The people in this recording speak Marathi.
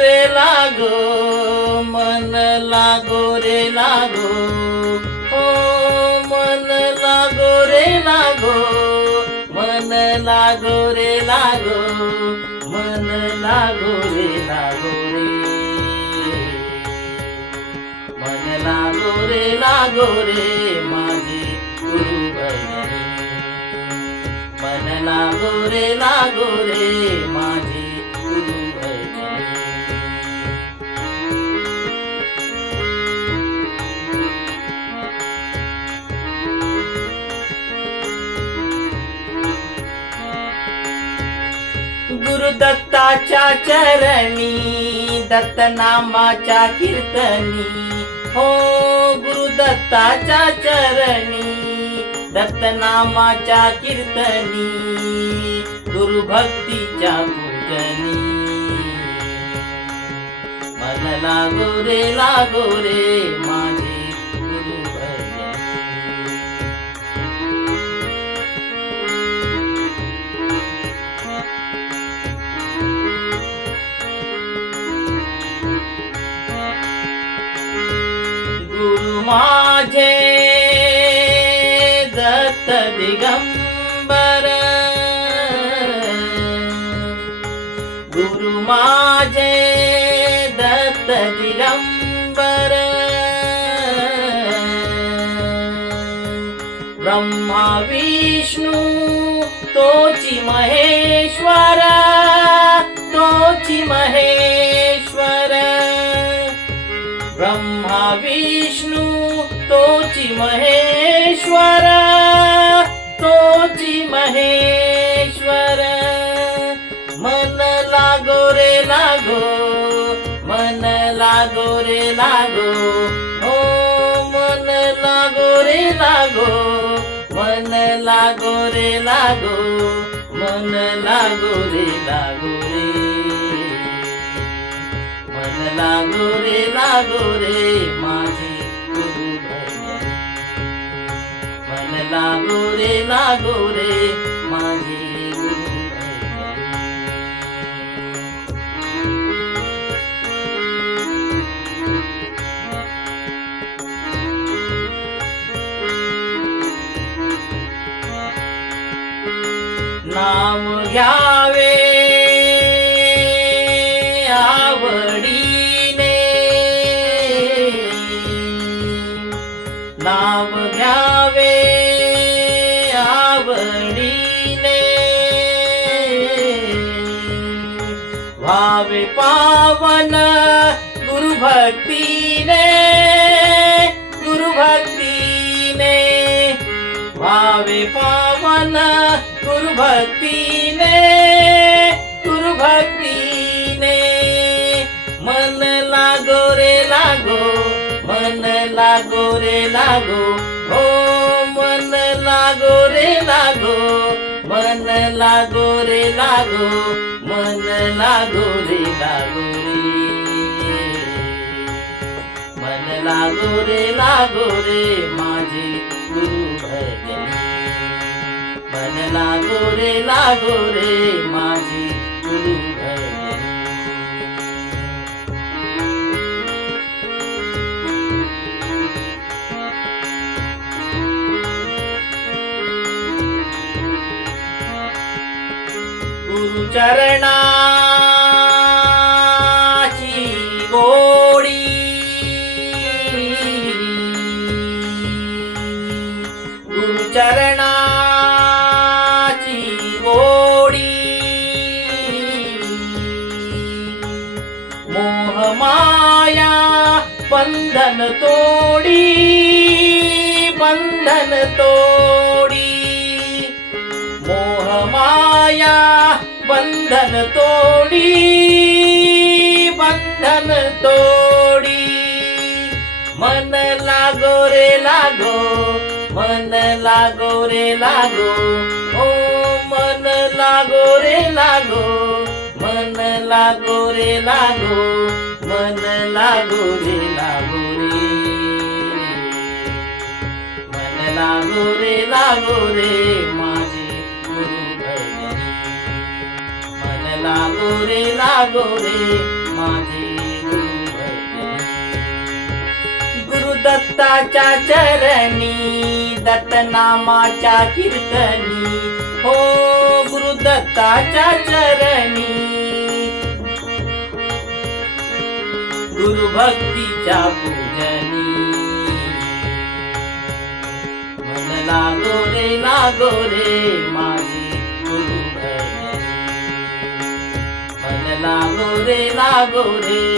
रे लागो मन लागो रे लागो हो मन लागो रे लागो मन लागो रे लागो मन लागो रे लागो रे। मन लागो रे लागो रे माझी गुरु मन लागो रे लागो रे दत्ताच्या चरणी दत्तनामाच्या कीर्तनी. हो गुरुदत्ताच्या चरणी दत्तनामाच्या कीर्तनी गुरुभक्तीच्या पूजनी मन लागो रे लागो रे माझे दत्त दिगंबर। गुरु माझे दत्त दिगंबर। ब्रह्मा विष्णू तोची महेश्वर तोची महेश्वर। ब्रह्मा विष्णू तोची महेश्वर लागो रे लागो हो मन लागो रे लागो मन लागो रे लागो मन लागो रे लागो रे मन लागो रे लागो आवडीने व्हावे पावन गुरुभक्तीने गुरुभक्तीने व्हावे पावन गुरुभक्तीने गुरुभक्तीने मन लागो रे लागो मन लागो रे लागो हो मन लागो रे लागो मन लागो रे लागो मन लागो रे लागो रे. मन लागो रे लागो रे माझे गुरु भजनी मन लागो रे लागो रे चरणाची गोडी गुरुचरणाची गोडी मोहमाया बंधन तोडी बंधन तोडी. मोहमाया बंधन तोडी बंधन तोडी मन लागो रे लागो मन लागो रे लागो ओ मन लागो रे लागो मन लागो रे लागो मन लागो रे लागो रे मन लागो रे लागो रे गुरु भजनी मन लागो रे लागो गुरुदत्ताच्या चरणी दत्तनामाच्या कीर्तनी. हो गुरुदत्ताच्या चरणी. गुरुभक्तीच्या पूजनी. मन लागो रे लागो रे रे